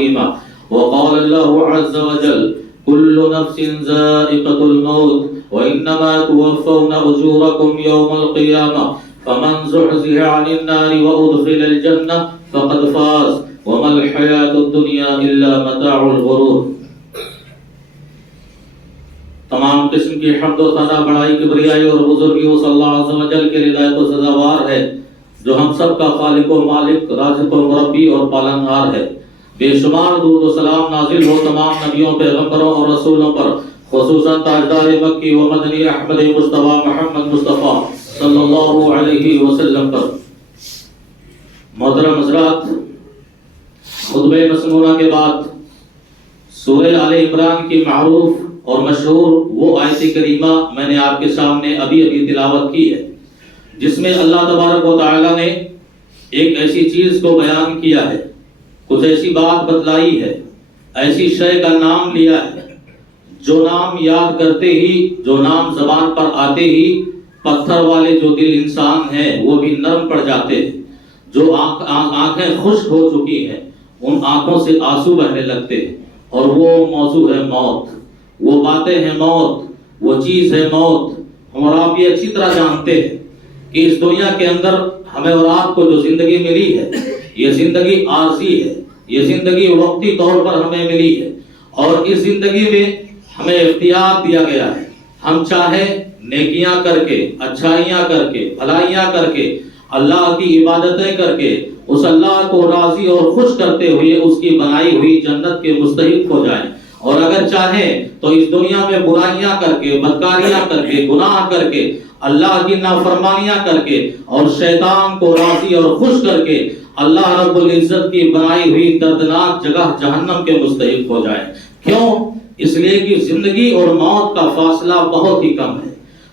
عظيما. وقال الله عز وجل: كل نفس ذائقة الموت وإنما توفون أجوركم يوم القيامة فمن زحزح عن النار وأدخل الجنة فقد فاز وما الحياة الدنيا إلا متاع الغرور. تمام قسم کی حمد و ثنا، بڑائی، کبریائی اور بزرگی اس اللہ عز و جل کے رضایت و سزاوار ہے جو ہم سب کا خالق و مالک، رازق و مربی اور پالنہار ہے. بے شمار درود و سلام نازل ہو تمام نبیوں، پیغمبروں اور رسولوں پر، خصوصاً تاجدار مکی و مدنی احمد مصطفیٰ محمد مصطفیٰ صلی اللہ علیہ وسلم پر. محترم حضرات، خطبہ مسنونہ کے بعد سورہ آل عمران کی معروف اور مشہور وہ آیت کریمہ میں نے آپ کے سامنے ابھی تلاوت کی ہے، جس میں اللہ تبارک و تعالی نے ایک ایسی چیز کو بیان کیا ہے، کچھ ایسی بات بتلائی ہے، ایسی شے کا نام لیا ہے جو نام یاد کرتے ہی، جو نام زبان پر آتے ہی پتھر والے جو دل انسان ہیں وہ بھی نرم پڑ جاتے ہیں. جو آنکھیں خشک ہو چکی ہیں ان آنکھوں سے آنسو بہنے لگتے ہیں. اور وہ موضوع ہے موت، وہ باتیں ہیں موت، وہ چیز ہے موت. ہم اور آپ یہ اچھی طرح جانتے ہیں کہ اس دنیا کے اندر ہمیں اور آپ کو جو زندگی ملی ہے یہ زندگی عارضی ہے، یہ زندگی وقتی طور پر ہمیں ملی ہے. اور اس زندگی میں ہمیں اختیار دیا گیا ہے، ہم چاہیں نیکیاں کر کے، اچھائیاں کر کے، بھلائیاں کر کے، اللہ کی عبادتیں کر کے اس اللہ کو راضی اور خوش کرتے ہوئے اس کی بنائی ہوئی جنت کے مستحق ہو جائیں. اور اگر چاہیں تو اس دنیا میں برائیاں کر کے، بدکاریاں کر کے، گناہ کر کے، اللہ کی نافرمانیاں کر کے اور شیطان کو راضی اور خوش کر کے اللہ رب العزت کی بنائی ہوئی دردناک جگہ جہنم کے مستحق ہو جائیں. کیوں؟ اس لیے کہ زندگی اور موت کا فاصلہ بہت ہی کم ہے.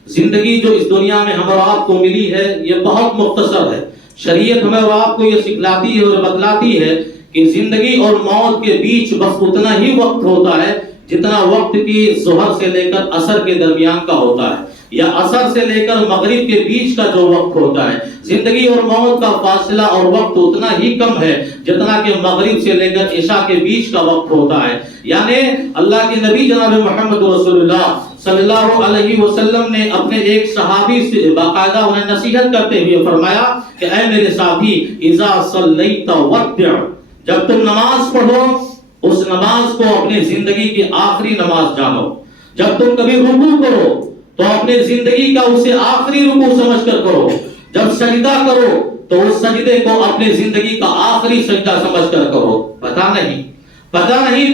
زندگی جو اس دنیا میں ہم اور آپ کو ملی ہے یہ بہت مختصر ہے. شریعت ہمیں اور آپ کو یہ سکھلاتی ہے اور بتلاتی ہے کہ زندگی اور موت کے بیچ بس اتنا ہی وقت ہوتا ہے جتنا وقت کی ظہر سے لے کر عصر کے درمیان کا ہوتا ہے، یا عصر سے لے کر مغرب کے بیچ کا جو وقت ہوتا ہے. زندگی اور موت کا فاصلہ اور وقت اتنا ہی کم ہے جتنا کہ مغرب سے لے کر عشاء کے بیچ کا وقت ہوتا ہے. یعنی اللہ کے نبی جناب محمد رسول اللہ صلی اللہ علیہ وسلم نے اپنے ایک صحابی سے باقاعدہ انہیں نصیحت کرتے ہوئے فرمایا کہ اے میرے ساتھی، اذا صلیت ودع، جب تم نماز پڑھو اس نماز کو اپنی زندگی کی آخری نماز جانو. جب تم کبھی رکوع کرو تو اپنے زندگی کا اسے آخری رکوع سمجھ کر کرو. جب سجدہ کرو تو اس سجدے کو اپنے زندگی کا آخری سجدہ سمجھ کر کرو. پتہ نہیں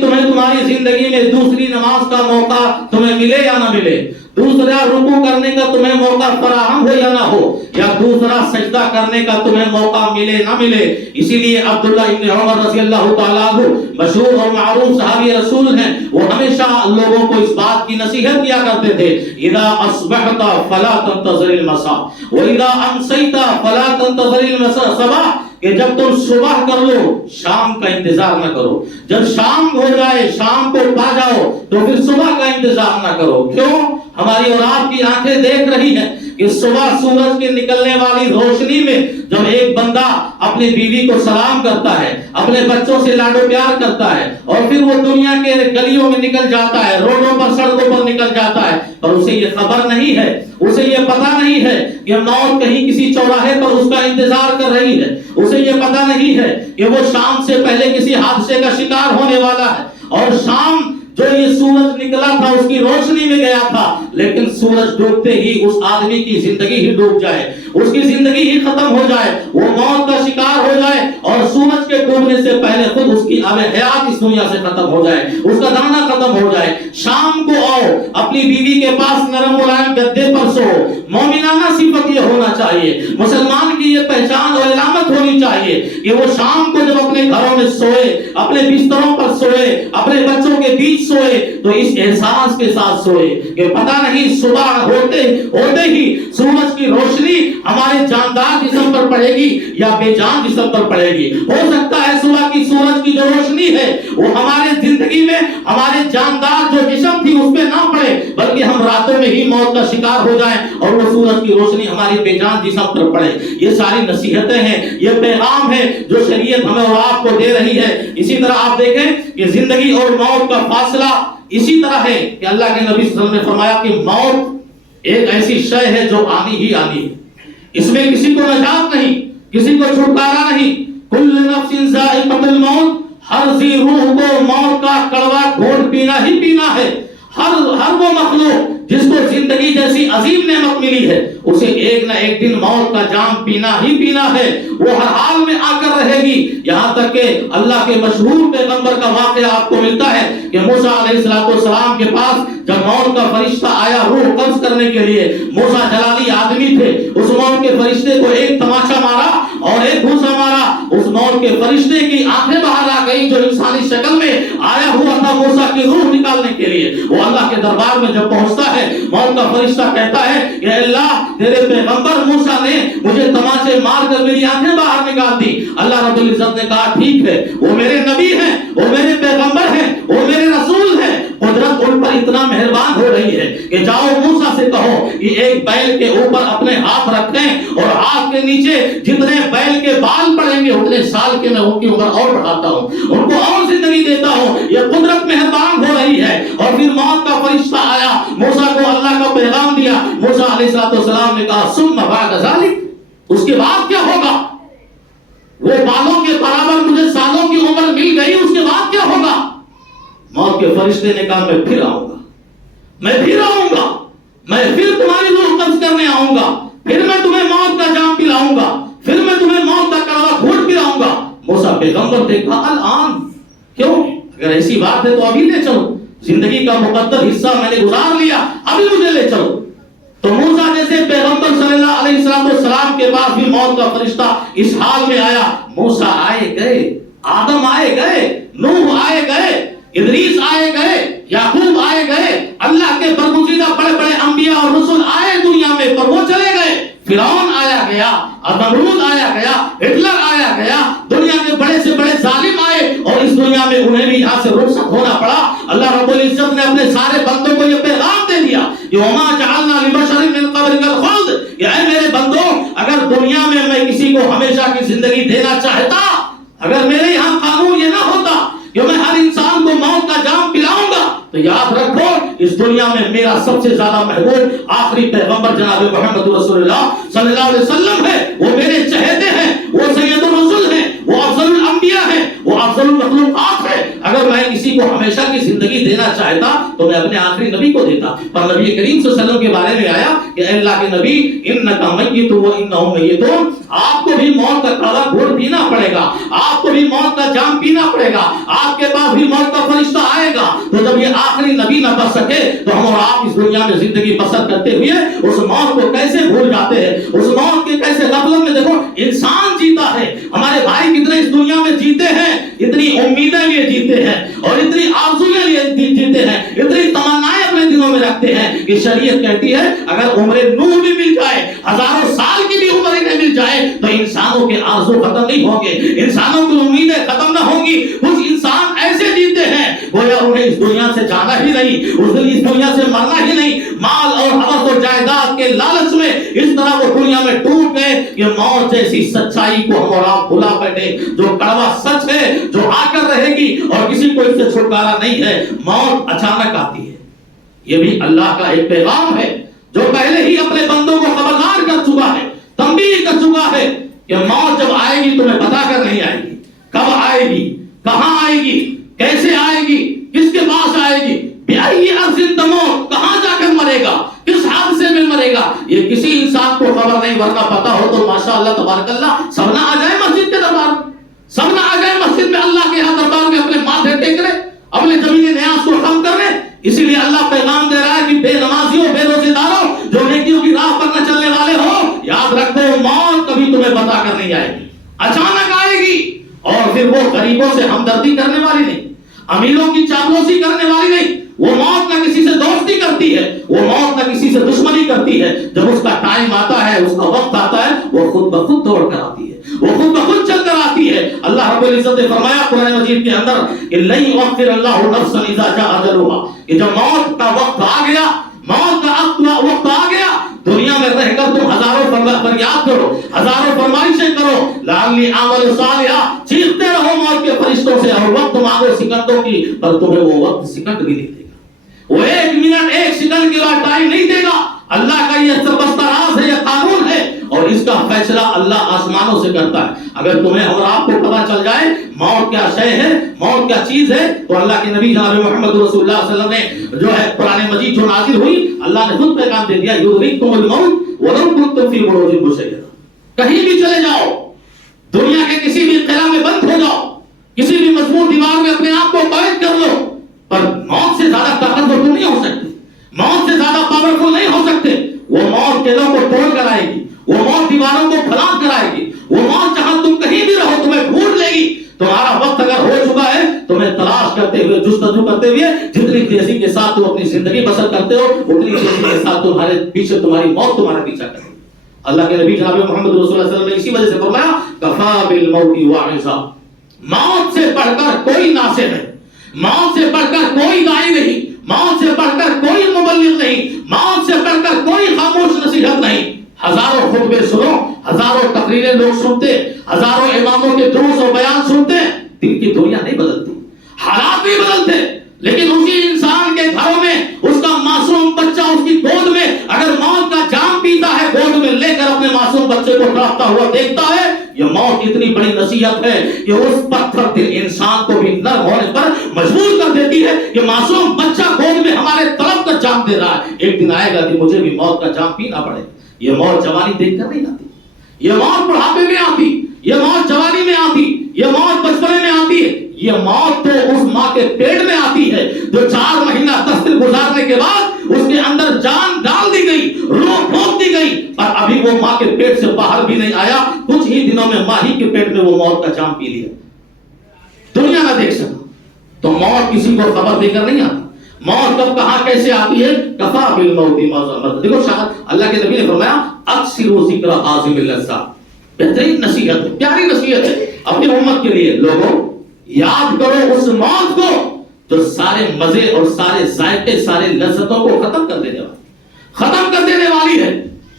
تمہیں تمہاری زندگی میں دوسری نماز کا موقع تمہیں ملے یا نہ ملے، دوسرا رکوع کرنے کا تمہیں موقع فراہم ہو یا نہ ہو، یا دوسرا سجدہ کرنے کا تمہیں موقع ملے نہ ملے. اسی لیے عبداللہ ابن عمر رضی اللہ تعالیٰ عنہ مشہور اور معروف صحابی رسول ہیں، وہ ہمیشہ لوگوں کو اس بات کی نصیحت کیا کرتے تھے: اذا اصبحت فلا تنتظر المساء واذا امسیت فلا تنتظر الصباح، کہ جب تم صبح کر لو شام کا انتظار نہ کرو، جب شام ہو جائے شام کو پا جاؤ تو پھر صبح کا انتظار نہ کرو. کیوں؟ ہماری اور آپ کی آنکھیں دیکھ رہی ہیں کہ صبح سورج کے نکلنے والی روشنی میں جب ایک بندہ اپنی بیوی کو سلام کرتا ہے، اپنے بچوں سے لاڈو پیار کرتا ہے، اور پھر وہ دنیا کے گلیوں میں نکل جاتا ہے، روڈوں پر سڑکوں پر نکل جاتا ہے، پر اسے یہ خبر نہیں ہے، اسے یہ پتہ نہیں ہے کہ موت کہیں کسی چوراہے پر اس کا انتظار کر رہی ہے. اسے یہ پتہ نہیں ہے کہ وہ شام سے پہلے کسی حادثے کا شکار ہونے والا ہے، اور شام جو یہ سورج نکلا تھا اس کی روشنی میں گیا تھا، لیکن سورج ڈوبتے ہی اس آدمی کی زندگی ہی ڈوب جائے، اس کی زندگی ہی ختم ہو جائے، وہ موت کا شکار ہو جائے، اور سورج کے ڈوبنے سے پہلے خود اس کی آب حیات اس دنیا سے ختم ہو جائے، اس کا دانہ ختم ہو جائے. شام کو آؤ، اپنی بیوی کے پاس نرم ملائم گدے پر سو. مومنانہ صفت یہ ہونا چاہیے، مسلمان کی یہ پہچان اور علامت ہونی چاہیے کہ وہ شام کو جب اپنے گھروں میں سوئے، اپنے بستروں پر سوئے، اپنے بچوں کے بیچ سوئے تو اس احساس کے ساتھ سوئے کہ پتہ نہیں صبح ہوتے ہی سورج کی روشنی ہمارے جاندار جسم پر پڑے گی یا بے جان جسم پر پڑے گی. ہو سکتا ہے صبح کی سورج کی جو روشنی ہے وہ ہمارے زندگی میں ہمارے جاندار جو جسم تھی اس پہ نہ پڑے، بلکہ بلکہ ہم راتوں میں ہی موت کا شکار ہو جائیں اور وہ سورج کی روشنی ہماری بے جان جسم پر پڑے. یہ ساری نصیحتیں ہیں, یہ پیغام ہے جو شریعت ہمیں اور آپ کو دے رہی ہے. اسی طرح آپ دیکھیں کہ زندگی اور موت کا فاصلہ اسی طرح ہے کہ اللہ کے نبی صلی اللہ علیہ وسلم نے فرمایا کہ موت ایک ایسی شے ہے جو آنی ہی آنی ہے, اس میں کسی کو نجات نہیں, کسی کو چھٹکارا نہیں. کل نفس ذائقۃ الموت, ہر ذی روح کو موت کا کڑوا گھونٹ پینا ہی پینا ہے. ہر وہ مخلوق جس کو زندگی جیسی عظیم نعمت ملی ہے اسے ایک نہ ایک دن موت کا جام پینا ہی پینا ہے. وہ ہر حال میں آ کر رہے گی. یہاں تک کہ اللہ کے مشہور پیغمبر کا واقعہ آپ کو ملتا ہے کہ موسیٰ علیہ السلام کے پاس جب موت کا فرشتہ آیا روح قبض کرنے کے لیے, موسیٰ جلالی آدمی تھے, اس موت کے فرشتے کو ایک تماچا مارا اور ایک گھوسا مارا. اس موت کے فرشتے کی آنکھیں باہر آ گئی جو انسانی شکل میں آیا ہوا تھا موسیٰ کی روح نکالنے کے لیے. وہ اللہ کے دربار میں جب پہنچتا ہے موت کا فرشتہ کہتا ہے کہ اللہ تیرے پیغمبر موسیٰ نے مجھے تماچے مار کر میری آنکھیں باہر نکال دی. اللہ رب العزت نے کہا ٹھیک ہے, وہ میرے نبی ہیں, وہ میرے پیغمبر ہیں, وہ میرے رسول ہیں. قدرت ان پر اتنا مہربان ہو رہی ہے کہ جاؤ موسیٰ سے کہو کہ ایک بیل کے اوپر اپنے ہاتھ رکھیں اور ہاتھ کے نیچے جتنے بیل کے بال پڑیں گے اتنے سال کے میں ان کی عمر اور بڑھاتا ہوں, ان کو اور زندگی دیتا ہوں. یہ قدرت مہربان ہو رہی ہے. اور پھر موت کا فرشتہ آیا, موسیٰ کو اللہ کا پیغام دیا. موسیٰ علیہ السلام نے کہا ثم بعد ذلک, اس کے بعد کیا ہوگا؟ وہ بالوں کے برابر مجھے سالوں کی عمر مل گئی, اس کے بعد کیا ہوگا؟ موت کے فرشتے نے کہا میں پھر آؤں گا, میں پھر آؤں گا, میں پھر تمہاری روح قبض کرنے آؤں گا, پھر میں تمہیں موت کا جام پلاؤں گا, پھر میں تمہیں موت کا کڑوا گھونٹ پلاؤں گا. موسیٰ پیغمبر نے کہا الآن, کیوں؟ اگر ایسی بات ہے تو ابھی لے چلو, زندگی کا مقدر حصہ میں نے گزار لیا, ابھی مجھے لے چلو. تو موسیٰ جیسے پیغمبر صلی اللہ علیہ وسلم کے پاس بھی موت کا فرشتہ اس حال میں آیا. موسیٰ آئے گئے, آدم آئے گئے, نوح آئے گئے, ادریس آئے گئے, یعقوب آئے گئے, اللہ کے برگزیدہ بڑے بڑے انبیاء اور رسول آئے دنیا میں, پر وہ چلے گئے. فرعون آیا گیا, نمرود آیا گیا, ہٹلر آیا گیا, دنیا کے بڑے سے بڑے ظالم آئے اور اس دنیا میں انہیں بھی یہاں سے رخصت ہونا پڑا. اللہ رب العزت نے اپنے سارے بندوں کو یہ پیغام دے دیا کہ وما جعلنا لبشر من قبلک الخلد, کہ اے میرے بندوں اگر دنیا میں کسی کو ہمیشہ کی زندگی دینا چاہتا, اگر میرے یہاں قانون یہ نہ ہوتا کہ میں ہر انسان کو موت کا جام پلاؤں گا, تو یاد رکھو اس دنیا میں میرا سب سے زیادہ محبوب آخری پیغمبر جناب محمد رسول اللہ صلی اللہ علیہ وسلم ہے. وہ میرے چہیتے ہیں, وہ سید الرسل ہیں, وہ افضل الانبیاء ہیں, وہ افضل المخلوقات ہیں. اگر میں کسی کو ہمیشہ کی زندگی دینا چاہتا تو میں اپنے آخری نبی کو دیتا. پر نبی کریم صلی اللہ علیہ وسلم کے بارے میں آیا کہ اے اللہ کے نبی انک میت و انہم میتون, آپ کو بھی موت کا کڑوا گھونٹ پینا پڑے گا, آپ کو بھی موت کا جام پینا پڑے گا, آپ کے پاس بھی موت کا فرشتہ آئے گا. تو جب یہ آخری نبی نہ بچ سکے تو ہم اور آپ اس دنیا میں زندگی بسر کرتے ہوئے اس موت کو کیسے بھول جاتے ہیں, اس موت کے کیسے غفلت میں. دیکھو انسان جیتا ہے, ہمارے بھائی کتنے اس دنیا میں جیتے ہیں, اتنی امیدیں لیے جیتے ہیں اور اتنی آرزویں لیے جیتے ہیں, اتنی تمنائیں اپنے دلوں میں رکھتے ہیں کہ شریعت کہتی ہے اگر عمر نوح بھی مل جائے, ہزاروں سال کی بھی عمر انہیں مل جائے, تو انسانوں کے آرزو ختم نہیں ہوں گے, انسانوں کی امیدیں ختم نہ ہوں گی. کچھ انسان ایسے جیتے ہیں گویا انہیں اس دنیا سے جانا ہی نہیں, اس دنیا سے مرنا ہی نہیں. مال اور حوث اور جائیداد کے لالچ میں اس طرح وہ دنیا میں ڈوب گئے کہ موت جیسی سچائی کو ہم اور آپ بھلا بیٹھے, جو کڑوا سچ ہے, جو آ کر رہے گی اور کسی کو اس سے چھٹکارا نہیں ہے. موت اچانک آتی ہے, یہ بھی اللہ کا ایک پیغام ہے جو پہلے ہی اپنے بندوں کو خبردار کر چکا ہے, تنبیہ کر چکا ہے کہ موت جب آئے گی تمہیں بتا کر نہیں آئے گی, کب آئے گی, کہاں آئے گی, کیسے آئے گی, کس کے پاس آئے گی, بیائی ارض تموت, کہاں جا کر مرے گا, کس حادثے میں مرے گا, یہ کسی انسان کو خبر نہیں. ورنہ پتا ہو تو ماشاءاللہ تبارک اللہ سب نہ آ جائے مسجد کے دربار میں, سب نہ آ جائے مسجد میں اللہ کے یہاں دربار میں اپنے ماتھے ٹیک رہے, اپنے زمین نیاز کو کم کر رہے. اسی لیے اللہ پیغام دے رہا ہے کہ بے نمازیوں, بے روزے داروں, جو نیکیوں کی راہ پر نہ چلنے والے ہو, یاد رکھو موت کبھی تمہیں بتا کر نہیں آئے گی, اچانک آئے گی. اور پھر وہ غریبوں سے ہمدردی کرنے والی نہیں, امیروں کی چاپلوسی کرنے والی نہیں. وہ موت نہ کسی سے دوستی کرتی ہے, وہ موت نہ کسی سے دشمنی کرتی ہے. جب اس کا ٹائم آتا ہے, اس کا وقت آتا ہے, وہ خود بخود دوڑ کر آتی ہے, وہ خود بخود چل کر آتی ہے. اللہ رب العزت نے فرمایا قرآن مجید کے اندر کہ لن یؤخر اللہ نفسا اذا جاء اجلها, کہ جب موت کا وقت آ گیا, موت کا وقت آ گیا، دنیا میں رہ کر تم ہزاروں فریاد کرو، ہزاروں فرمائشیں کرو، لعلی اعمل صالحا، چیختے رہو موت کے فرشتوں سے، اور وقت مانگو سیکنڈوں کی، پر تمہیں وہ وقت سیکنڈ بھی نہیں دے گا، وہ ایک منٹ ایک سیکنڈ کے بعد ٹائم نہیں دے گا۔ اللہ کا یہ سربستہ راز ہے، یہ قانون ہے، اور اس کا فیصلہ اللہ آسمانوں سے کرتا ہے۔ اگر تمہیں اور آپ کو پتہ چل جائے موت کیا شے ہے، موت کیا چیز ہے، تو اللہ کے نبی جناب محمد رسول اللہ صلی اللہ علیہ وسلم نے جو ہے قرآن مجید جو نازل ہوئی، اللہ نے خود پیغام دے دیا، یدرککم الموت ولو کنتم فی بروج مشیدہ، کہیں بھی چلے جاؤ، دنیا کے کسی بھی قلعہ میں بند ہو جاؤ، کسی بھی مضبوط دیوار میں اپنے آپ کو قید کر لو، پر موت سے زیادہ طاقتور تم نہیں ہو سکتے، موت سے زیادہ پاورفل نہیں ہو سکتے۔ وہ موت قلعوں کو توڑ کر آئے گی، وہ موت دیواروں کو پھلانگ کر آئے گی، وہ موت جہاں تم کہیں بھی رہو تمہیں ڈھونڈ لے گی۔ تمہارا وقت اگر ہو چکا ہے، تمہیں تلاش کرتے ہوئے، جستجو کرتے ہوئے، جتنی تیزی کے ساتھ تم اپنی زندگی بسر کرتے ہو، اتنی تیزی کے ساتھ تمہارے پیچھے تمہاری موت تمہارا پیچھا کرے گی۔ اللہ کے نبی جناب محمد رسول اللہ صلی اللہ علیہ وسلم نے اسی وجہ سے فرمایا، کفا بالموت واعظا، موت سے بڑھ کر کوئی ناصح نہیں، موت سے بڑھ کر کوئی داعی نہیں، موت سے بڑھ کر کوئی مبلغ نہیں، موت سے بڑھ کر کوئی خاموش نصیحت نہیں۔ ہزاروں خطبے سنو، ہزاروں تقریریں لوگ سنتے، ہزاروں اماموں کے دروس اور بیان سنتے، دل کی دنیا نہیں بدلتی، حالات نہیں بدلتے، لیکن اسی انسان کے گھروں میں اس کا معصوم بچہ اس کی گود میں اگر موت کا جام پیتا ہے، گود میں لے کر اپنے معصوم بچے کو تڑپتا ہوا دیکھتا ہے، یہ موت اتنی بڑی نصیحت ہے کہ اس پتھر دل انسان کو بھی نرم ہونے پر مجبور کر دیتی ہے کہ معصوم بچہ گود میں ہمارے طلب کا جام دے رہا ہے، ایک دن آئے گا کہ مجھے بھی موت کا جام پینا پڑے۔ یہ موت جوانی دیکھ کر نہیں آتی، یہ موت بڑھاپے میں آتی، یہ موت جوانی میں آتی، یہ موت بچپنے میں آتی ہے، یہ موت تو اس ماں کے پیٹ میں آتی ہے جو 4 مہینہ 10 دن گزارنے کے بعد اس کے اندر جان ڈال دی گئی، روح پھونک دی گئی، اور ابھی وہ ماں کے پیٹ سے باہر بھی نہیں آیا، کچھ ہی دنوں میں ماں ہی کے پیٹ میں وہ موت کا جام پی لیا، دنیا نہ دیکھ سکا۔ تو موت کسی کو خبر دے کر نہیں آتی، موت کب کہاں کیسے آتی ہے، کفا بالموت واعظا۔ دیکھو اللہ کے نبی نے فرمایا، اکثروا ذکر حازم اللذات، بہترین نصیحت ہے، پیاری نصیحت ہے اپنی امت کے لیے، لوگوں یاد کرو اس موت کو جو سارے مزے اور سارے ذائقے، سارے لذتوں کو ختم کر دینے والی، ختم کر دینے والی ہے۔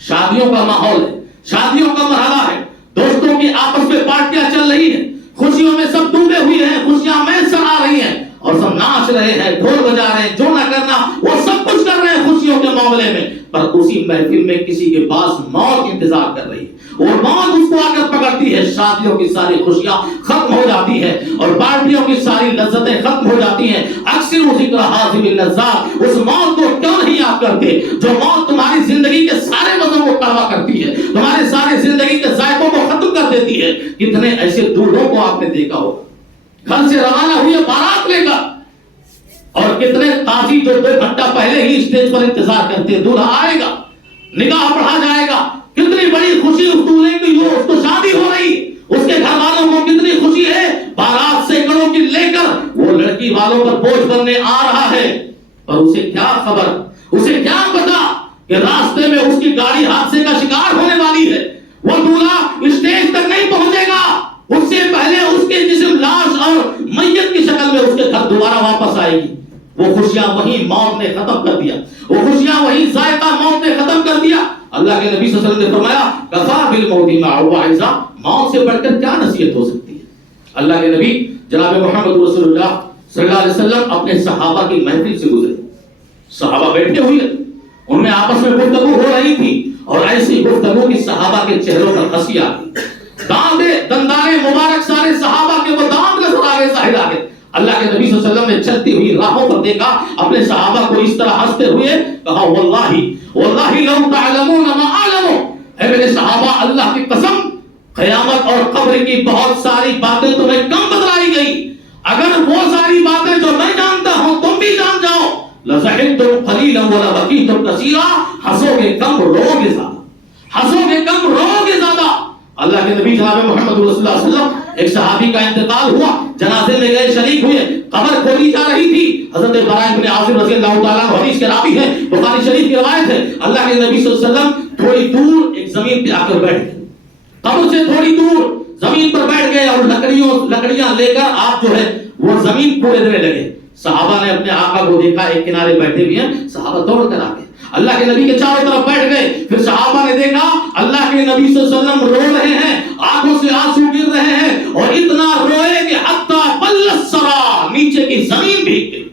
شادیوں کا ماحول ہے، شادیوں کا مرحلہ ہے، دوستوں کی آپس میں پارٹیاں چل رہی ہیں، خوشیوں میں سب ڈوبے ہوئے ہیں، خوشیاں میسر آ رہی ہیں، اور سب ناچ رہے ہیں، ڈھول بجا رہے ہیں، جو نہ کرنا وہ سب کچھ کر رہے ہیں خوشیوں کے معاملے میں، پر اسی محفل میں کسی کے پاس موت انتظار کر رہی ہے، اور موت اس کو آ کر پکڑتی ہے، شادیوں کی ساری خوشیاں ختم ہو جاتی ہیں، اور پارٹیوں کی ساری لذتیں ختم ہو جاتی ہیں۔ اکثر ذکر حازم اللذات، اس موت کو کیوں نہیں یاد کرتے جو موت تمہاری زندگی کے سارے مزوں کو کڑوا کرتی ہے، تمہارے سارے زندگی کے ذائقوں کو ختم کر دیتی ہے۔ کتنے ایسے دولہوں کو آپ نے دیکھا ہوگا، گھر سے روانہ ہوئے بارات لے کر، اور کتنے قاضی جو 2 گھنٹہ پہلے ہی اسٹیج پر انتظار کرتے، دولہا آئے گا، نکاح پڑھا جائے گا، کتنی بڑی خوشی اس دولہے کی، جو اس کو شادی ہو رہی، اس کے گھر والوں کو کتنی خوشی ہے، بارات سینکڑوں کی لے کر وہ لڑکی والوں پر بوجھ بننے آ رہا ہے، پر اسے کیا خبر، اسے کیا پتا کہ راستے میں اس کی گاڑی حادثے کا شکار ہونے والی ہے، وہ دولہا اسٹیج تک نہیں پہنچے گا، اس سے پہلے اس کے جسم لاش اور میت کی شکل میں اس کے گھر دوبارہ واپس آئے گی۔ وہ خوشیاں وہی موت نے ختم کر دیا، وہ خوشیاں وہی ذائقہ موت نے ختم کر دیا۔ اللہ کے نبی صلی اللہ علیہ وسلم نے فرمایا، کفا بالموت واعظا، موت سے بڑھ کر کیا نصیحت ہو سکتی ہے۔ اللہ کے نبی جناب محمد رسول اللہ صلی اللہ علیہ وسلم اپنے صحابہ کی محفل سے گزرے، صحابہ بیٹھے ہوئے، ان میں آپس میں گفتگو ہو رہی تھی، اور ایسی گفتگو کی صحابہ کے چہروں پر ہنسی آ گئی، دندانے مبارک سارے صحابہ کے وہ دانت نظر آ گئے، ظاہر آ گئے۔ اللہ کے نبی صلی اللہ علیہ وسلم نے چلتی ہوئی راہوں پر دیکھا اپنے صحابہ کو اس طرح ہنستے ہوئے، کہا واللہ واللہ لو تعلمون ما اعلم، اے میرے صحابہ اللہ کی قسم، قیامت اور قبر کی بہت ساری باتیں تمہیں کم بتلائی گئی، اگر وہ ساری باتیں جو میں جانتا ہوں تم بھی جان جاؤ، لضحکتم قلیلا ولبکیتم کثیرا، ہنسو گے کم رو گے زیادہ، ہنسو گے کم رو گے زیادہ۔ اللہ کے نبی جناب محمد رسول اللہ صلی اللہ علیہ وسلم، ایک صحابی کا انتقال ہوا، جنازے میں گئے، شریک ہوئے، قبر کھولی جا رہی تھی، حضرت براء بن عازب رضی اللہ تعالیٰ عنہ حدیث کے راوی ہیں، بخاری شریف کی روایت ہے، اللہ کے نبی صلی اللہ علیہ وسلم تھوڑی دور ایک زمین پہ آ کر بیٹھ گئے، قبر سے تھوڑی دور زمین پر بیٹھ گئے، اور لکڑیاں لے کر آپ جو ہے وہ زمین کوڑنے لگے۔ صحابہ نے اپنے آقا کو دیکھا ایک کنارے بیٹھے ہوئے ہیں، صحابہ دوڑ کر آ گئے، اللہ کے نبی کے چاروں طرف بیٹھ گئے. پھر صحابہ نے دیکھا اللہ کے نبی صلی اللہ علیہ وسلم رو رہے ہیں, آنکھوں سے آنسو گر رہے ہیں, اور اتنا روئے کہ حتی بل الثری, نیچے کی زمین بھیگ گئی,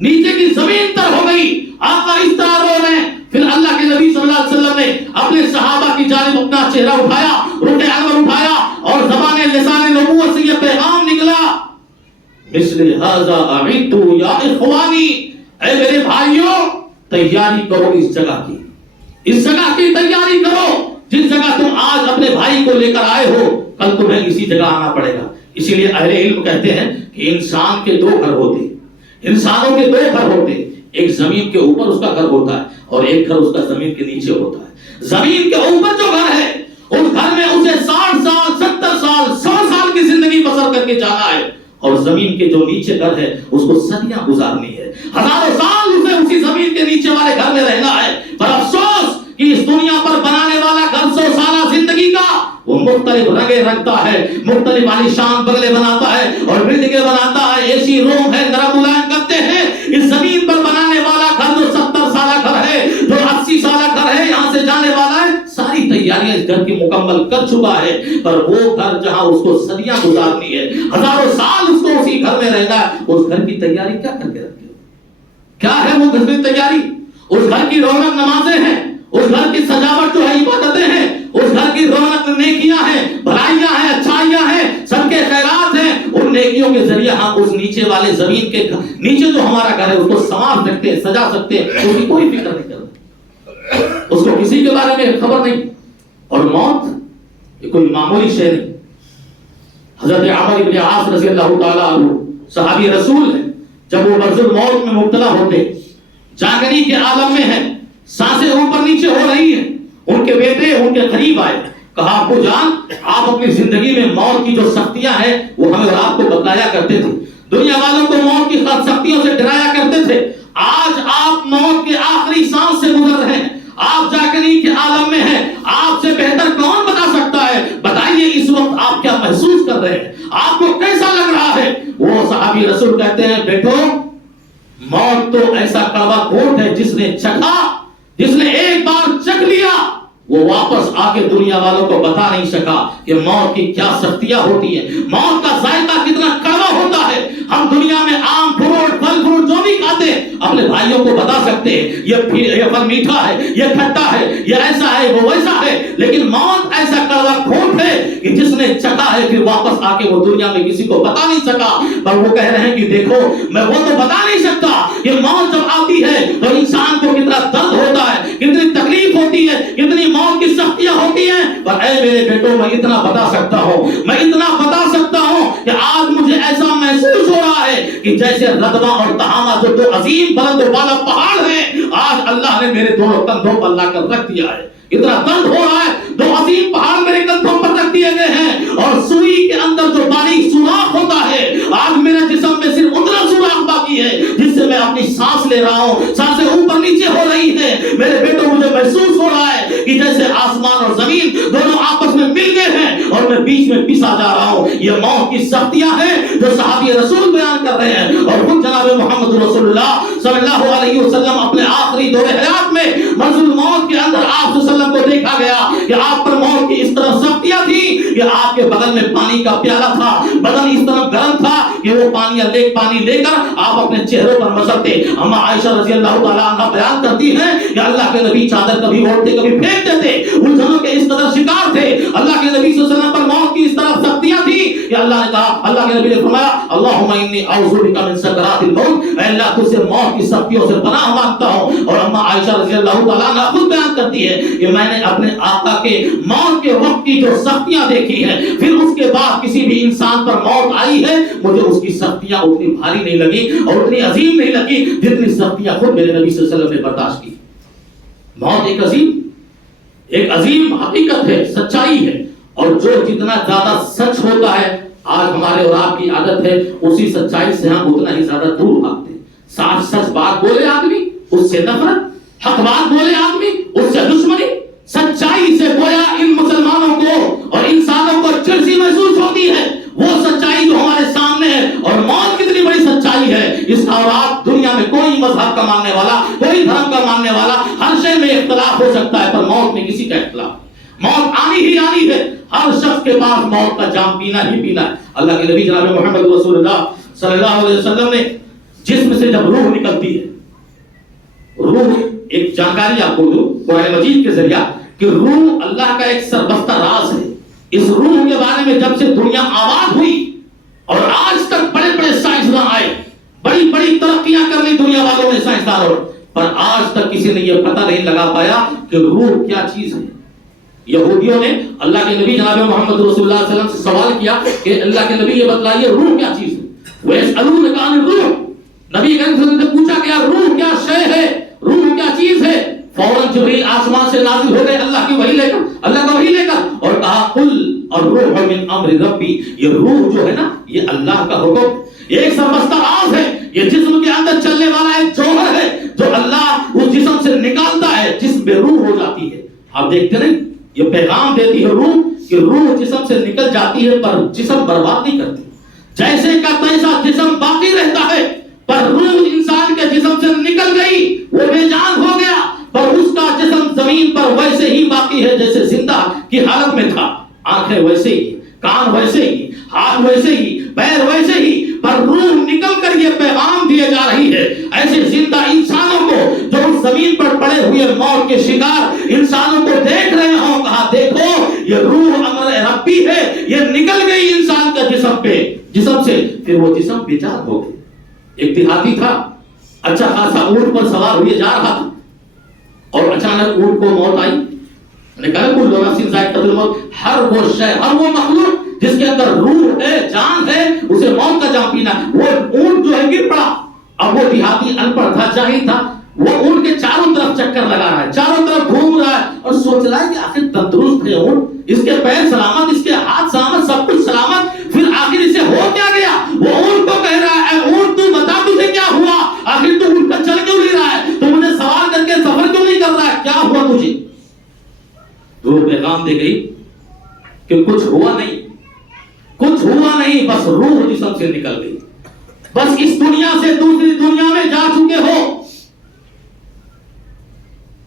نیچے کی زمین تر ہو گئی. آقا اس طرح رو رہے ہیں. پھر اللہ کے نبی صلی اللہ علیہ وسلم نے اپنے صحابہ کی جانب اپنا چہرہ اٹھایا, رخ انور اٹھایا, اور زبان لسان نبوت سے یہ پیغام نکلا, مثل ھذا اعدوا یا اخوانی, اے میرے بھائیوں تیاری کرو اس جگہ کی, اس جگہ کی تیاری کرو. جس جگہ تم آج اپنے بھائی کو لے کر آئے ہو, کل تمہیں اسی جگہ آنا پڑے گا. اسی لیے اہل علم کہتے ہیں کہ انسان کے دو گھر ہوتے, انسانوں کے دو گھر ہوتے, ایک زمین کے اوپر اس کا گھر ہوتا ہے اور ایک گھر اس کا زمین کے نیچے ہوتا ہے. زمین کے اوپر جو گھر ہے اس گھر میں اسے 60 سال 70 سال 100 سال کی زندگی بسر کر کے جانا ہے, اور زمین کے جو نیچے گھر ہے اس کو صدیاں گزارنی ہے, ہزاروں سال اسے اسی زمین کے نیچے والے گھر میں رہنا ہے. پر افسوس کہ اس دنیا پر بنانے والا گھر 100 سالہ زندگی کا وہ مختلف رنگیں رکھتا ہے, مختلف عالیشان بنگلے بناتا ہے اور بلڈنگیں بناتا ہے, ایسی روم ہے, نرم ملائم کرتے ہیں. اس زمین پر بنانے والا گھر جو 70 سالہ گھر ہے, جو 80 سالہ گھر ہے, یہاں سے جانے والا ہے, ساری تیاریاں اس گھر کی مکمل کر چکا ہے. پر وہ گھر جہاں اس کو صدیاں گزارنی ہے, ہزاروں سال اس کو اسی گھر میں رہنا ہے, اس گھر کی تیاری کیا کر کے رکھے؟ کیا ہے وہ گھر کی تیاری؟ اس گھر کی رونق نمازیں ہیں, اس گھر کی سجاوٹ جو ہے عبادتیں ہیں, اس گھر کی رونق نیکیاں ہیں, بھلائیاں ہیں, اچھائیاں ہیں, سب کے خیرات ہیں. ان نیکیوں کے ذریعے ہم اس نیچے والے زمین کے نیچے جو ہمارا گھر ہے اس کو سنوار سکتے ہیں, سجا سکتے ہیں. اس کی کوئی فکر نہیں کرتے, اس کو کسی کے بارے میں خبر نہیں. اور موت یہ کوئی معمولی شے نہیں. حضرت عمر بن عاص رضی اللہ تعالی عنہ صحابی رسول ہیں, جب وہ مرض الموت میں مبتلا ہوتے, جاگنی کے عالم میں ہیں, سانسیں اوپر نیچے ہو رہی ہیں, ان کے بیٹے ان کے قریب آئے, کہا ابو جان آپ اپنی زندگی میں موت کی جو سختیاں ہیں وہ ہمیں اور آپ کو بتلایا کرتے تھے, دنیا والوں کو موت کی سختیوں سے ڈرایا کرتے تھے, آج آپ موت کے آخری سانس سے گزر رہے ہیں, آپ جاگنی کے عالم میں ہیں, آپ سے بہتر کون بتا سکتا ہے؟ بتائیے اس وقت آپ کیا محسوس کر رہے ہیں, آپ کو کیسا لگ رہا ہے؟ وہ صحابی رسول کہتے ہیں بیٹو موت تو ایسا کڑوا گھونٹ ہے, جس نے چکھا, جس نے ایک بار چکھ لیا وہ واپس آ کے دنیا والوں کو بتا نہیں سکا کہ موت کی کیا سختیاں ہوتی ہیں, موت کا ذائقہ کتنا کڑوا ہوتا ہے. ہم دنیا میں آم فروٹ پھل فروٹ جو بھی کھاتے ہیں اپنے بھائیوں کو بتا سکتے ہیں یہ پھل میٹھا ہے, یہ کھٹا ہے, یہ ایسا ہے, وہ ویسا ہے, لیکن موت ایسا کڑوا گھونٹ ہے کہ جس نے چکھا ہے پھر واپس آ کے وہ دنیا میں کسی کو بتا نہیں سکا. پر وہ کہہ رہے ہیں کہ دیکھو میں وہ تو بتا نہیں سکتا کہ موت جب آتی ہے تو انسان کو کتنا درد ہوتا ہے, کتنی تکلیف ہوتی ہے, کتنی موت کی سختیاں ہوتی ہیں. پر اے میرے بیٹوں میں اتنا بتا سکتا ہوں, میں اتنا بتا سکتا ہوں کہ آج مجھے ایسا محسوس ہو رہا ہے کہ جیسے ردوا اور تہامہ جو دو عظیم بلند و بالا پہاڑ ہیں, آج اللہ نے میرے دونوں کندھوں پر لا کر رکھ دیا ہے. اتنا درد ہو رہا ہے, دو عظیم پہاڑ میرے کندھوں پر رکھ دیے گئے ہیں, اور سوئی کے اندر جو باریک سوراخ ہوتا ہے آج میرے جسم میں صرف اتنا سوراخ باقی ہے جس سے میں اپنی سانس لے رہا ہوں, سانسیں اوپر نیچے ہو رہی ہیں. میرے بیٹوں مجھے محسوس ہو رہا ہے کہ جیسے آسمان اور زمین دونوں آپس میں مل گئے ہیں اور میں بیچ میں پسا جا رہا ہوں. یہ موت کی سختیاں ہیں جو صحابی رسول بیان کر رہے ہیں, اور خود جناب محمد رسول اللہ صلی اللہ علیہ وسلم اپنے آخری دور حیات میں مرض الموت کے اندر آپ صلی اللہ علیہ وسلم کو دیکھا گیا کہ آپ پر موت کی اس طرح سختیاں تھی کہ آپ کے بغل میں پانی کا پیالہ تھا, بدن اس طرح گرم تھا کہ وہ پانی لے کر آپ اپنے چہروں پر مسلتے. اما عائشہ رضی اللہ تعالی عنہا بیان کرتی ہیں کہ اللہ کے نبی چادر کبھی اوڑھتے کبھی پھینک دیتے, الجھنوں کے اس قدر شکار تھے. اللہ کے نبی صلی اللہ علیہ وسلم پر موت کی اس طرح سختیاں تھی کہ اللہ نے کہا, اللہ کے نبی نے فرمایا اللہم انی اعوذ بک من سکرات الموت, اے اللہ تجھ سے موت کی سختیوں سے پناہ مانگتا ہوں. اور اما عائشہ رضی اللہ تعالی عنہا خود بیان کرتی ہے کہ میں نے اپنے آقا کے موت کے وقت کی جو سختیاں دیکھی ہیں, پھر اس کے بعد کسی بھی انسان پر موت آئی ہے, مجھے اس کی سختیاں اتنی بھاری نہیں لگی اور اتنی عظیم نہیں لگی جتنی سختیاں خود میرے نبی صلی اللہ علیہ وسلم نے برداشت کی. موت ایک عظیم حقیقت ہے, سچائی ہے, اور جو جتنا زیادہ سچ ہوتا ہے, آج ہمارے اور آپ کی عادت ہے اسی سچائی سے ہم اتنا ہی زیادہ دور بھاگتے ہیں. سچ بات بولے آدمی اس سے نفرت, حق بات بولے آدمی اس سے دشمنی. سچائی سے گویا ان مسلمانوں کو اور انسانوں کو چڑسی محسوس ہوتی ہے. وہ سچائی جو ہمارے سامنے ہے, اور موت کتنی بڑی سچائی ہے, اس کا اور آپ دنیا میں کوئی مذہب کا ماننے والا, کوئی دھرم کا ماننے والا, ہر مرنے میں اختلاف ہو سکتا ہے پر موت میں کسی کا اختلاف نہیں. موت آنی ہی آنی ہے. ہر شخص کے پاس موت کا جام پینا ہی پینا ہے. اللہ کے نبی جناب محمد رسول اللہ صلی اللہ علیہ وسلم نے جسم سے جب روح نکلتی ہے, روح ایک جانکاری آپ کو دوں قرآن مجید کے ذریعہ کہ روح اللہ کا ایک سربستہ راز ہے. اس روح کے بارے میں جب سے دنیا آباد ہوئی اور آج تک بڑے بڑے سائنسداں آئے, بڑی بڑی ترقیاں کر لی دنیا والوں نے سائنسدانوں, پر آج تک کسی نے یہ پتہ نہیں لگا پایا کہ روح کیا چیز ہے. یہودیوں نے اللہ کے نبی جناب محمد رسول اللہ صلی اللہ علیہ وسلم سے سوال کیا کہ اللہ کے نبی یہ بتلائیے روح کیا چیز ہے. وَيَسْأَلُونَكَ عَنِ الرُّوحِ, نبی کریم صلی اللہ علیہ وسلم سے پوچھا کہ روح کیا شے ہے, روح کیا چیز ہے. فوراً جبریل آسمان سے نازل ہو گئے اللہ کی وحی لے کر, اللہ کا وحی لے کر, اور کہا قل الروح من امر ربی, یہ روح جو ہے نا یہ اللہ کا حکم, یہ ایک سربستہ راز ہے, یہ جسم کے اندر چلنے والا ایک جوہر ہے جو اللہ اس جسم سے نکالتا ہے, جسم میں روح ہو جاتی ہے. آپ دیکھتے نہیں یہ پیغام دیتی ہے روح کہ روح جسم سے نکل جاتی ہے پر جسم برباد نہیں کرتی. جیسے کا تیسا جسم باقی رہتا ہے پر روح انسان کے جسم سے نکل گئی, وہ بے جان ہو گیا, پر اس کا جسم زمین پر ویسے ہی باقی ہے جیسے زندہ کی حالت میں تھا. آنکھیں ویسے ہی, کان ویسے ہی, ہاتھ ویسے ہی, پیر ویسے ہی, پر روح نکل کر یہ پیغام دیے جا رہی ہے ایسے زندہ انسانوں کو جو اس زمین پر پڑے ہوئے موت کے شکار انسانوں کو دیکھ رہے ہوں. کہا دیکھو یہ روح امر ربی ہے, یہ نکل گئی انسان کا جسم پہ, جسم سے. پھر وہ جسم بے جان ہو گئے. ایک دیہاتی تھا, اچھا خاصا اونٹ پر سوار ہوئے جا رہا تھا اور اچانک اونٹ کو موت آئی. نے کہا کل نفس ذائقۃ الموت, ہر وہ شے, ہر وہ مخلوق جس کے اندر روح ہے, جان ہے, اسے موت کا جام پینا. وہ اونٹ جو ہے گر پڑا. اب وہ دیہاتی ان پڑھ تھا, جاہل تھا, وہ اونٹ کے چاروں طرف چکر لگا رہا ہے, چاروں طرف گھوم رہا ہے اور سوچ رہا ہے کہ آخر تندرست ہے اونٹ, اس کے پیر سلامت, اس کے ہاتھ سلامت, سب کچھ سلامت, پھر آخر اسے ہو کیا گیا. وہ اونٹ کو کہہ رہا ہے اے اونٹ تو بتا تجھے کیا ہوا, آخر تو اونٹ کا چل کیوں نہیں رہا ہے, تو مجھے سوال کر کے سفر کیوں نہیں کر رہا ہے, کیا ہوا تجھے. روح پیغام دے گئی کہ کچھ ہوا نہیں, کچھ ہوا نہیں, بس روح جسم سے نکل گئی, بس اس دنیا سے دوسری دنیا میں جا چکے ہو.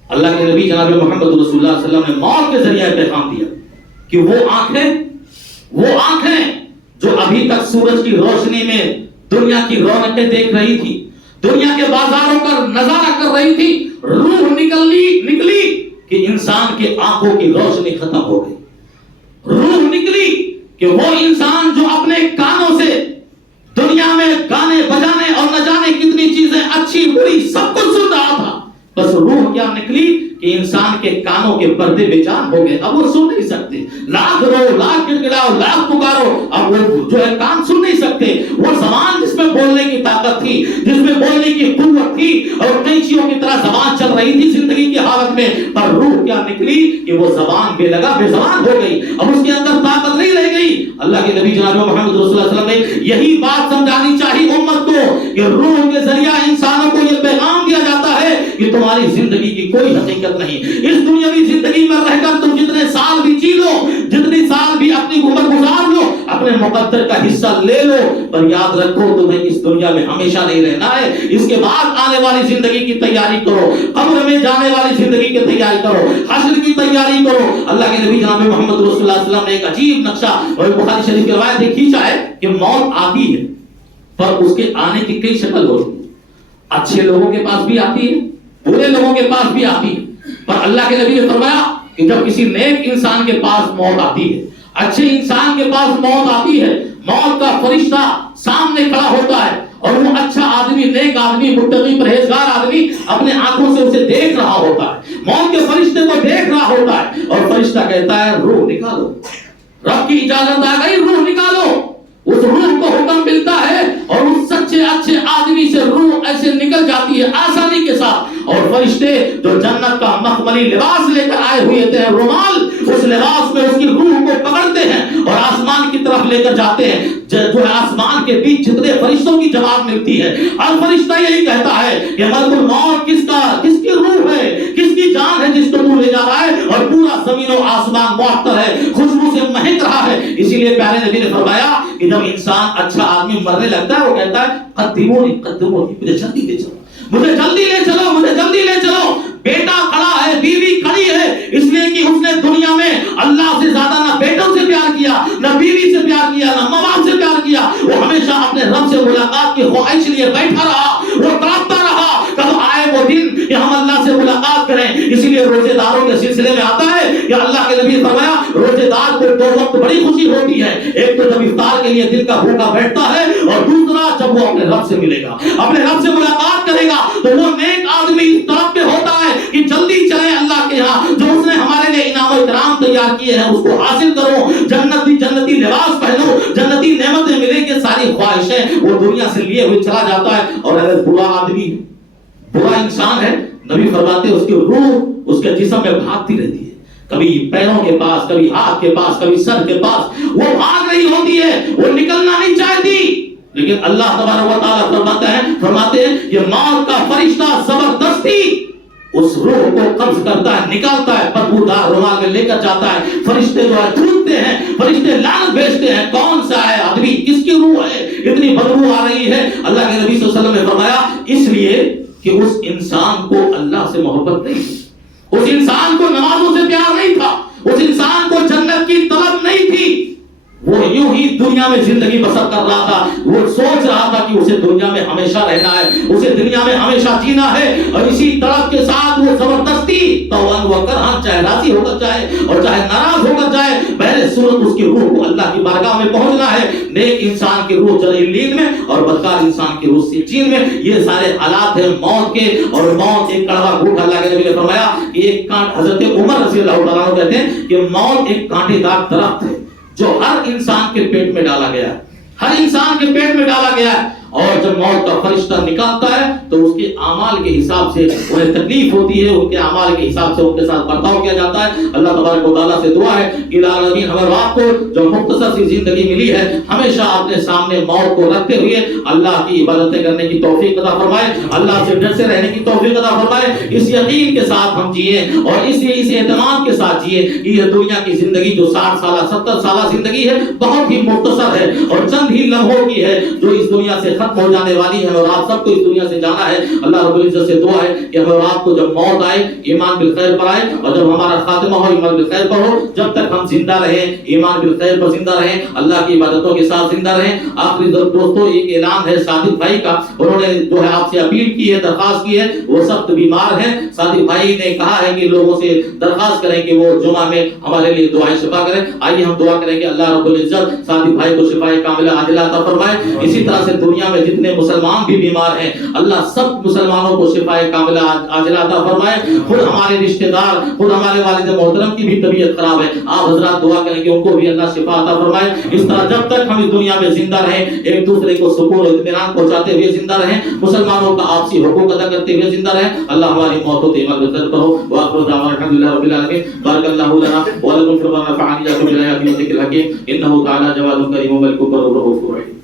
اللہ کے نبی جناب محمد رسول اللہ صلی اللہ علیہ وسلم نے موت کے ذریعے پیغام دیا کہ وہ آنکھیں جو ابھی تک سورج کی روشنی میں دنیا کی رونقیں دیکھ رہی تھی, دنیا کے بازاروں کا نظارہ کر رہی تھی, روح نکلی کہ انسان کے آنکھوں کی روشنی ختم ہو گئی. روح نکلی کہ وہ انسان جو اپنے کانوں سے دنیا میں گانے بجانے اور نہ جانے کتنی چیزیں اچھی بری سب کچھ سن رہا تھا, بس روح کیا نکلی کہ انسان کے کانوں کے پردے بے جان ہو گئے. اب وہ سن نہیں سکتے, لاکھ رو, لاکھ گڑگڑاؤ, لاکھ پکارو, اب وہ جو ہے کان سن نہیں سکتے. وہ زبان جس میں بولنے کی طاقت تھی, جس میں بولنے کی قوت تھی اور قینچیوں کی طرح زبان چل رہی تھی زندگی کی حالت میں, پر روح کیا نکلی کہ وہ زبان بے لگا بے زبان ہو گئی, اب اس کے اندر طاقت نہیں رہ گئی. اللہ کے نبی جناب محمد رسول اللہ صلی اللہ علیہ وسلم نے یہی بات سمجھانی چاہیے امت کو کہ روح کے ذریعہ انسانوں کو یہ پیغام دیا جاتا ہے کہ تمہاری زندگی کی کوئی حقیقت نہیں. اس دنیاوی زندگی میں رہ کر تم جتنے سال بھی جی لو, جتنی سال بھی اپنی عمر گزار لو, اپنے مقدر کا حصہ لے لو, پر یاد رکھو تمہیں اس دنیا میں ہمیشہ نہیں رہنا ہے. اس کے بعد آنے والی زندگی کی تیاری کرو, قبر میں جانے والی زندگی کی تیاری کرو, حشر کی تیاری کرو. اللہ کے نبی جناب محمد رسول اللہ صلی اللہ علیہ وسلم نے ایک عجیب نقشہ اور بخاری شریف کی روایت میں کھینچا ہے کہ موت آتی ہے پر اس کے آنے کی کئی شکل ہوتی ہے. اچھے لوگوں کے پاس بھی آتی ہے, برے لوگوں کے پاس بھی آتی ہے, پر اللہ کے نبی نے فرمایا کہ جب کسی نیک انسان کے پاس موت آتی ہے, اچھے انسان کے پاس موت آتی ہے, موت کا فرشتہ سامنے کھڑا ہوتا ہے اور وہ اچھا آدمی, نیک آدمی, متقی پرہیزگار آدمی اپنے آنکھوں سے اسے دیکھ رہا ہوتا ہے, موت کے فرشتے کو دیکھ رہا ہوتا ہے, اور فرشتہ کہتا ہے روح نکالو, رب کی اجازت آ گئی, روح نکالو. اس روح کو حکم ملتا ہے اور اس سچے اچھے آدمی سے روح ایسے نکل جاتی ہے آسانی کے ساتھ, اور فرشتے جو جنت کا مخملی لباس لے کر آئے ہوئے تھے, رومال, اس لباس میں اس کی روح کو پکڑتے ہیں اور آسمان کی طرف لے کر جاتے ہیں. جو ہے آسمان کے بیچ جتنے فرشتوں کی جماعت ملتی ہے, ہر فرشتہ یہی کہتا ہے کہ ملک الموت کس کی روح ہے, کس کی جان ہے جس کو تو لے جا رہا ہے, اور پورا زمین و آسمان معطر ہے, خوشبو سے مہک رہا ہے. اسی لیے پیارے نبی نے فرمایا کہ جب انسان اچھا آدمی مرنے لگتا ہے وہ کہتا ہے قدمونی, مجھے جلدی لے چلو, مجھے جلدی لے چلو, مجھے جلدی لے چلو. بیٹا کھڑا بیوی کھڑی ہے اس لیے کہ اس نے دنیا میں اللہ سے زیادہ نہ بیٹوں سے پیار کیا، نہ بیوی سے پیار کیا، نہ ماں باپ سے پیار کیا، وہ ہمیشہ اپنے رب سے ملاقات کی خواہش لیے بیٹھا رہا، وہ تڑپتا رہا کب آئے وہ دن کہ ہم اللہ سے ملاقات کریں۔ اسی لیے روزے داروں کے سلسلے میں آتا ہے کہ اللہ کے نبی فرمایا روزے دار کو دو وقت بڑی خوشی ہوتی ہے، ایک تو جب افطار کے لیے دل کا بھوکا بیٹھتا ہے، اور دوسرا جب وہ اپنے رب سے ملے گا، اپنے رب سے ملاقات کرے گا، تو وہ نیک آدمی اس طرف پہ ہوتا ہے کہ جلدی چلے اللہ کے ہاں، جو اس نے ہمارے لیے انعام و اکرام تیار کیے ہیں اس کو حاصل کرو، جنتی لباس پہنو، جنتی نعمتیں ملے گی، ساری خواہشیں وہ دنیا سے لیے ہوئے چلا جاتا ہے۔ اور اگر برا آدمی ہے، برا انسان ہے، نبی فرماتے ہیں اس کی روح اس کے جسم میں بھاگتی رہتی ہے، کبھی پیروں کے پاس، کبھی ہاتھ کے پاس، کبھی سر کے پاس، وہ بھاگ رہی ہوتی ہے، وہ نکلنا نہیں چاہتی، لیکن اللہ تبارک و تعالیٰ فرماتے ہیں یہ موت کا فرشتہ زبردستی اس روح کو قبض کرتا ہے، نکالتا ہے، بدبودار رومال میں لے کر جاتا ہے، فرشتے جو ہے تھوکتے ہیں، فرشتے لعنت بھیجتے ہیں، کون سا ہے آدمی، کس کی روح ہے، اتنی بدبو آ رہی ہے۔ اللہ کے نبی صلی اللہ علیہ وسلم نے فرمایا اس لیے کہ اس انسان کو اللہ سے محبت نہیں تھی، اس انسان کو نمازوں سے پیار نہیں تھا، اس انسان کو جنت کی طلب نہیں تھی، وہ یوں ہی دنیا میں زندگی بسر کر رہا تھا، وہ سوچ رہا تھا کہ اسے دنیا میں ہمیشہ رہنا ہے، اسے دنیا میں ہمیشہ جینا ہے، اور اسی طرف کے ساتھ وہ زبردستی توان و کرہن، چاہے راضی ہو کر جائے اور چاہے ناراض ہو کر جائے، پہلے صورت اس کی روح کو اللہ کی بارگاہ میں پہنچنا ہے۔ نیک انسان کی روح جلیلین میں اور بدکار انسان کی روح سجین میں، یہ سارے حالات ہیں موت کے، اور موت ایک کڑوا گھونٹ، اللہ کے نبی نے فرمایا کہ ایک کانٹ، حضرت عمر رضی اللہ تعالیٰ عنہ کہتے ہیں کہ موت ایک کانٹے دار درخت ہے جو ہر انسان کے پیٹ میں ڈالا گیا ہے، ہر انسان کے پیٹ میں ڈالا گیا ہے، اور جب موت کا فرشتہ نکالتا ہے تو اس کے اعمال کے حساب سے انہیں تکلیف ہوتی ہے، ان کے اعمال کے حساب سے ان کے ساتھ برتاؤ کیا جاتا ہے۔ اللہ تبارک و تعالیٰ سے دعا ہے کہ العالمین ہمیں آپ کو جو مختصر سی زندگی ملی ہے ہمیشہ اپنے سامنے موت کو رکھتے ہوئے اللہ کی عبادتیں کرنے کی توفیق عطا فرمائے، اللہ سے ڈرتے رہنے کی توفیق عطا فرمائے، اس یقین کے ساتھ ہم جئیں اور اس اعتماد کے ساتھ جئیں کہ یہ دنیا کی زندگی جو 60 سالہ 70 سالہ زندگی ہے بہت ہی مختصر ہے اور چند ہی لمحوں کی ہے جو اس دنیا سے ختم ہو جانے والی ہے، اور آپ سب کو اس دنیا سے جانا ہے۔ اللہ رب العزت سے دعا ہے کہ ہمیں آپ کو جب موت آئے ایمان بالخیر پر آئے، اور جب ہمارا خاتمہ ہو ایمان بالخیر پر ہو، جب تک ہم زندہ رہیں ایمان بالخیر پر زندہ رہیں، اللہ کی عبادتوں کے ساتھ زندہ رہیں۔ آخری دوستو ایک اعلان ہے صادق بھائی کا، انہوں نے جو ہے آپ سے اپیل کی ہے، درخواست کی ہے، وہ سخت بیمار ہیں، صادق بھائی نے کہا ہے کہ لوگوں سے درخواست کریں کہ وہ جمعہ میں ہمارے لیے دعائیں شفا کریں۔ آئیے ہم دعا کریں کہ اللہ رب العزت صادق بھائی کو شفائے کاملہ عاجلہ عطا فرمائے۔ اسی طرح سے دنیا میں جتنے مسلمان بھی بیمار ہیں اللہ سب مسلمانوں کو شفائے کاملہ عاجلہ عطا فرمائے۔ خود ہمارے رشتہ دار، خود ہمارے والد محترم کی بھی طبیعت خراب ہے، آپ حضرات دعا کریں کہ ان کو بھی اللہ شفا عطا فرمائے۔ اس طرح جب تک ہم اس دنیا میں زندہ رہیں ایک دوسرے کو سکون و اطمینان پہنچاتے ہوئے زندہ رہیں، مسلمانوں کا آپسی حقوق ادا کرتے ہوئے زندہ رہیں۔ اللہ ہماری موت و ایمان بخیر کرو۔ وآخر دعوانا الحمدللہ رب العالمین۔ بارک اللہ لنا ولکم فی القرآن ونفعنی وإياکم بالآیات والذکر الحکیم، انہ تعالی جواد کریم ملک الرحیم۔